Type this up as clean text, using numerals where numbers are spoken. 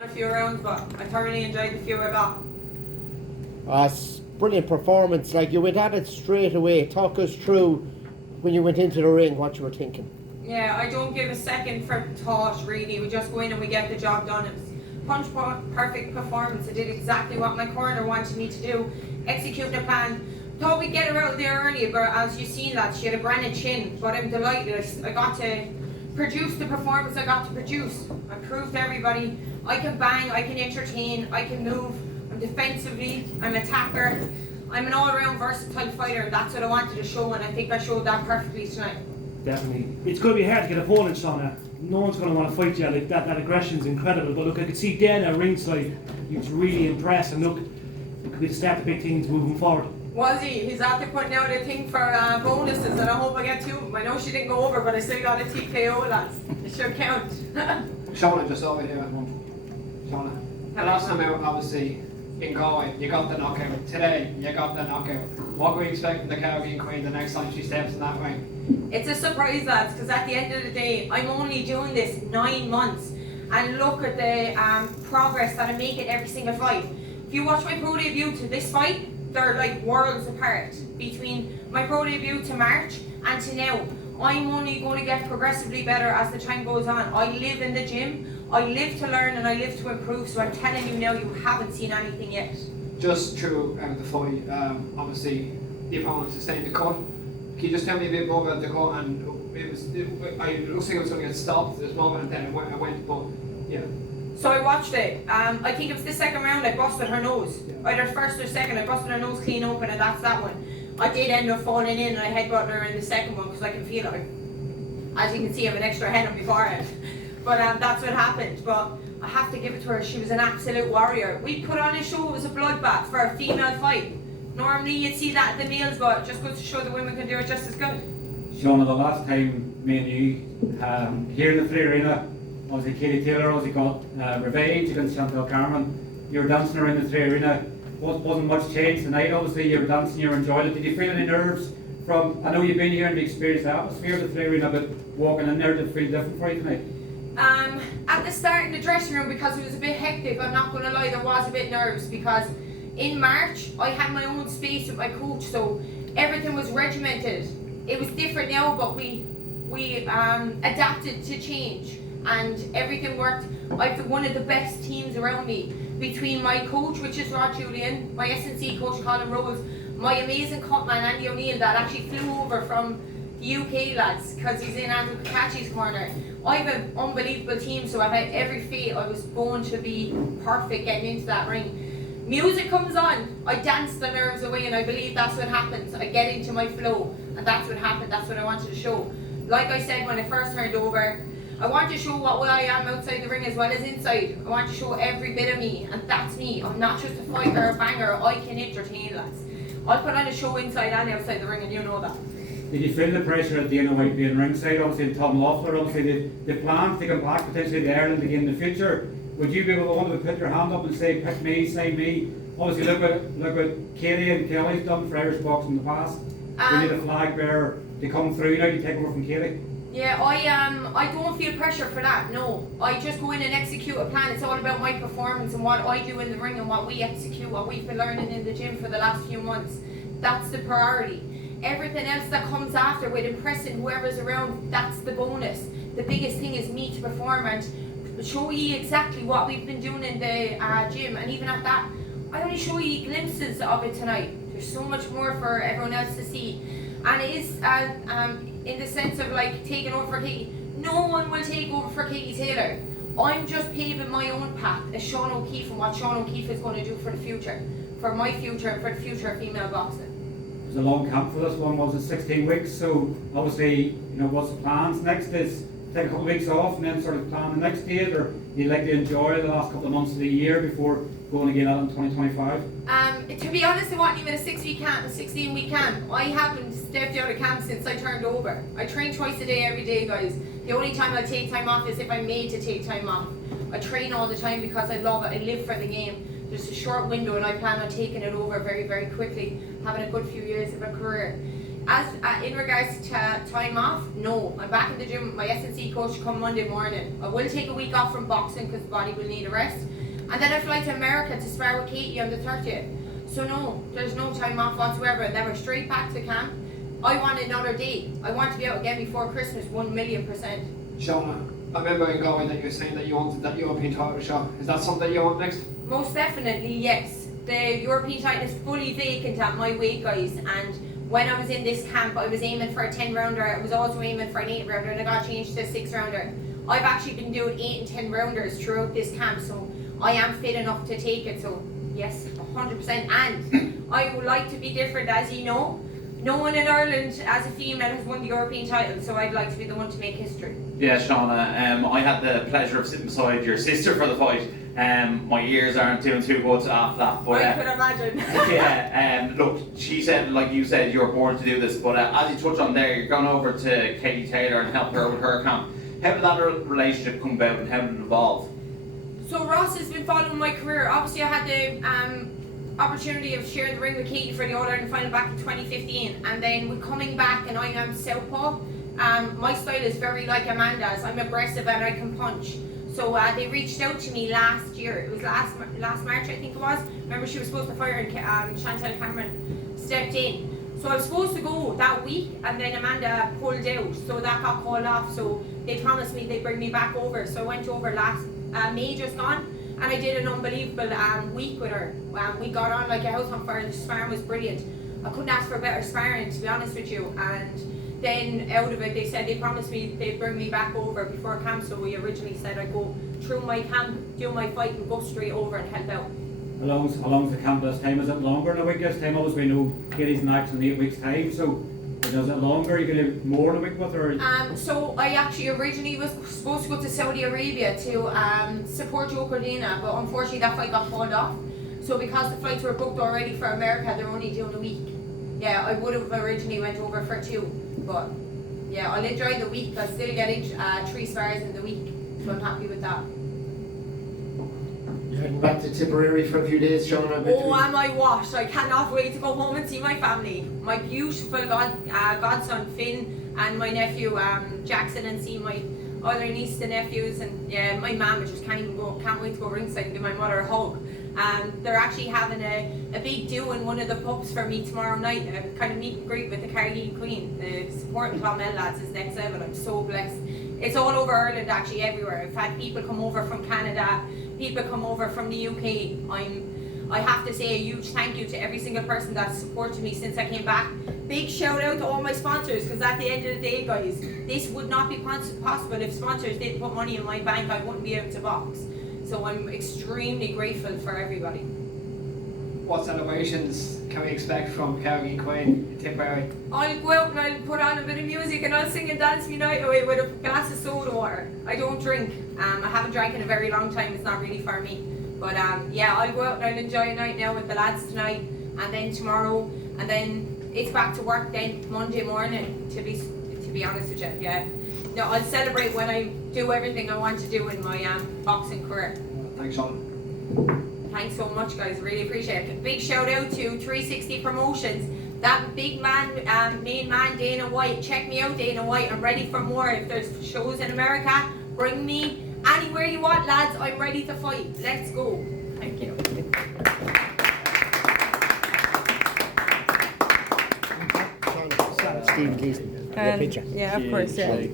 A few rounds, but I thoroughly enjoyed the few I got. Brilliant performance. Like, you went at it straight away. Talk us through when you went into the ring what you were thinking. Yeah, I don't give a second for thought, really. We just go in and we get the job done. It was perfect performance. I did exactly what my corner wanted me to do. Execute the plan. Thought we'd get her out there earlier, but as you've seen that, she had a granite chin. But I'm delighted. I got to produce the performance I got to produce. I proved to everybody I can bang, I can entertain, I can move. I'm defensively, I'm an attacker. I'm an all-around versatile fighter, and that's what I wanted to show, and I think I showed that perfectly tonight. Definitely. It's going to be hard to get opponents, Shauna. No one's going to want to fight you. Like that aggression's incredible. But look, I could see Dana ringside. He was really impressed, and look, it could be the start of big things moving forward. Was he? He's out there putting out a thing for bonuses, and I hope I get two of them. I know she didn't go over, but I still got a TKO, lads. It should count. Shauna just over here at home. Shauna, the last time out, obviously, in Galway, you got the knockout. Today, you got the knockout. What can we expect from the Caribbean Queen the next time she steps in that ring? It's a surprise, lads, because at the end of the day, I'm only doing this 9 months, and look at the progress that I'm making every single fight. If you watch my pro debut to this fight, they're like worlds apart. Between my pro debut to March and to now, I'm only going to get progressively better as the time goes on. I live in the gym, I live to learn and I live to improve, so I'm telling you now, you haven't seen anything yet. Just through the fight, obviously the opponent sustained the cut. Can you just tell me a bit more about the cut? And it looks like it was going to get stopped at this moment, and then it went, but yeah. So I watched it. I think it was the second round I busted her nose. Either first or second, I busted her nose clean open, and that's that one. I did end up falling in, and I headbutted her in the second one because I can feel it. As you can see, I have an extra head on my forehead. But that's what happened. But I have to give it to her. She was an absolute warrior. We put on a show. It was a bloodbath for a female fight. Normally you'd see that at the males, but it just goes to show the women can do it just as good. Shauna, the last time me and you here in the Free Arena, obviously Katie Taylor obviously got revenge against Chantal Carmen. You were dancing around the Free Arena. Wasn't much change tonight. Obviously you were dancing, you were enjoying it. Did you feel any nerves from, I know you've been here and experienced the atmosphere of the Free Arena, but walking in there, did it feel different for you tonight? At the start in the dressing room, because it was a bit hectic, I'm not going to lie, there was a bit nervous because in March I had my own space with my coach, so everything was regimented. It was different now, but we adapted to change and everything worked. I've one of the best teams around me, between my coach, which is Rod Julian, my S&C coach Colin Rose, my amazing cutman Andy O'Neill that actually flew over from the UK, lads, because he's in Andrew Kakachi's corner. I have an unbelievable team, so I had every faith I was going to be perfect getting into that ring. Music comes on, I dance the nerves away, and I believe that's what happens. I get into my flow, and that's what happened. That's what I wanted to show. Like I said when I first turned over, I want to show what I am outside the ring as well as inside. I want to show every bit of me, and that's me. I'm not just a fighter or a banger. I can entertain, lads. I'll put on a show inside and outside the ring, and you know that. Did you feel the pressure at Dana White being ringside? Obviously, Tom Loeffler, obviously, the plan to come back potentially to Ireland again in the future. Would you be able to want to put your hand up and say, pick me, sign me? Obviously, look what Katie and Kelly's done for Irish boxing in the past. We need a flag bearer to come through now to take over from Katie. Yeah, I don't feel pressure for that, no. I just go in and execute a plan. It's all about my performance and what I do in the ring and what we execute, what we've been learning in the gym for the last few months. That's the priority. Everything else that comes after with impressing whoever's around, that's the bonus. The biggest thing is me to perform and show you exactly what we've been doing in the gym. And even at that, I only show you glimpses of it tonight. There's so much more for everyone else to see. And it is in the sense of like taking over for Katie. No one will take over for Katie Taylor. I'm just paving my own path as Shauna O'Keefe and what Shauna O'Keefe is going to do for the future. For my future and for the future of female boxing. It was a long camp for this one, was it 16 weeks? So obviously, what's the plans next is take a couple of weeks off and then sort of plan the next date, or you'd like to enjoy the last couple of months of the year before going again out in 2025? To be honest, it wasn't even a 6-week camp, a 16-week camp. I haven't stepped out of camp since I turned over. I train twice a day, every day, guys. The only time I take time off is if I'm made to take time off. I train all the time because I love it. I live for the game. There's a short window and I plan on taking it over very, very quickly, having a good few years of a career. As in regards to time off, no. I'm back in the gym with my S&C coach come Monday morning. I will take a week off from boxing because the body will need a rest. And then I fly to America to spar with Katie on the 30th. So no, there's no time off whatsoever. And then we're straight back to camp. I want another day. I want to be able to get before Christmas, 1,000,000%. Shauna, I remember in Galway that you were saying that you wanted that European title shot. Is that something you want next? Most definitely, yes. The European title is fully vacant at my weight, guys. And when I was in this camp, I was aiming for a 10-rounder. I was also aiming for an 8-rounder, and I got changed to a 6-rounder. I've actually been doing 8 and 10 rounders throughout this camp, so I am fit enough to take it. So yes, 100%. And I would like to be different, as you know. No one in Ireland as a female has won the European title, so I'd like to be the one to make history. Yeah, Shauna, I had the pleasure of sitting beside your sister for the fight. My ears aren't doing too good after that. But, I could imagine. yeah, look, she said, like you said, you're born to do this, but as you touched on there, you're going over to Katie Taylor and help her with her camp. How did that relationship come about and how did it evolve? So Ross has been following my career. Obviously I had the opportunity of sharing the ring with Katie for the All-Ireland final back in 2015, and then with coming back, and I am southpaw, my style is very like Amanda's. I'm aggressive and I can punch. So they reached out to me last year. It was last March, I think it was. Remember, she was supposed to fire, and Chantal Cameron stepped in. So I was supposed to go that week, and then Amanda pulled out, so that got called off. So they promised me they'd bring me back over. So I went over last May just gone, and I did an unbelievable week with her. We got on like a house on fire. The sparring was brilliant. I couldn't ask for better sparring, to be honest with you. And then out of it, they said they promised me they'd bring me back over before camp. So we originally said I'd go through my camp, do my fight, and go straight over and help out. How long's the camp this time? Is it longer than a week this time? Obviously we know Katie's in action in 8 weeks time, so is it longer? Are you going to do more than a week with her? So I actually originally was supposed to go to Saudi Arabia to support Joe Cordina, but unfortunately that flight got called off. So because the flights were booked already for America, they're only doing a week. Yeah, I would have originally went over for 2, but yeah, I'll enjoy the week. I'll still get 3 spars in the week, so I'm happy with that. You're heading back to Tipperary for a few days, Shauna. Oh, am I what? I cannot wait to go home and see my family. My beautiful godson Finn and my nephew Jackson, and see my other niece and nephews, and yeah, my mum just can't wait to go ringside and give my mother a hug. They're actually having a big do in one of the pubs for me tomorrow night, a kind of meet and greet with the Carnegie Queen. The support in Clonmel lads is next level. I'm so blessed. It's all over Ireland, actually everywhere. I've had people come over from Canada, people come over from the UK. I have to say a huge thank you to every single person that's supported me since I came back. Big shout out to all my sponsors, because at the end of the day, guys, this would not be possible if sponsors didn't put money in my bank. I wouldn't be able to box. So I'm extremely grateful for everybody. What celebrations can we expect from Carnegie Queen in Tipperary? I'll go out and I'll put on a bit of music and I'll sing and dance me night away with a glass of soda water. I don't drink. I haven't drank in a very long time. It's not really for me. But yeah, I'll go out and I'll enjoy a night now with the lads tonight, and then tomorrow, and then it's back to work then Monday morning. To be honest with you, yeah. No, I'll celebrate when I do everything I want to do in my boxing career. Thanks, Shauna. Thanks so much, guys. Really appreciate it. Big shout out to 360 Promotions. That big man, main man, Dana White. Check me out, Dana White. I'm ready for more. If there's shows in America, bring me anywhere you want, lads. I'm ready to fight. Let's go. Thank you. Steve, please. Your picture. Yeah, of course, yeah.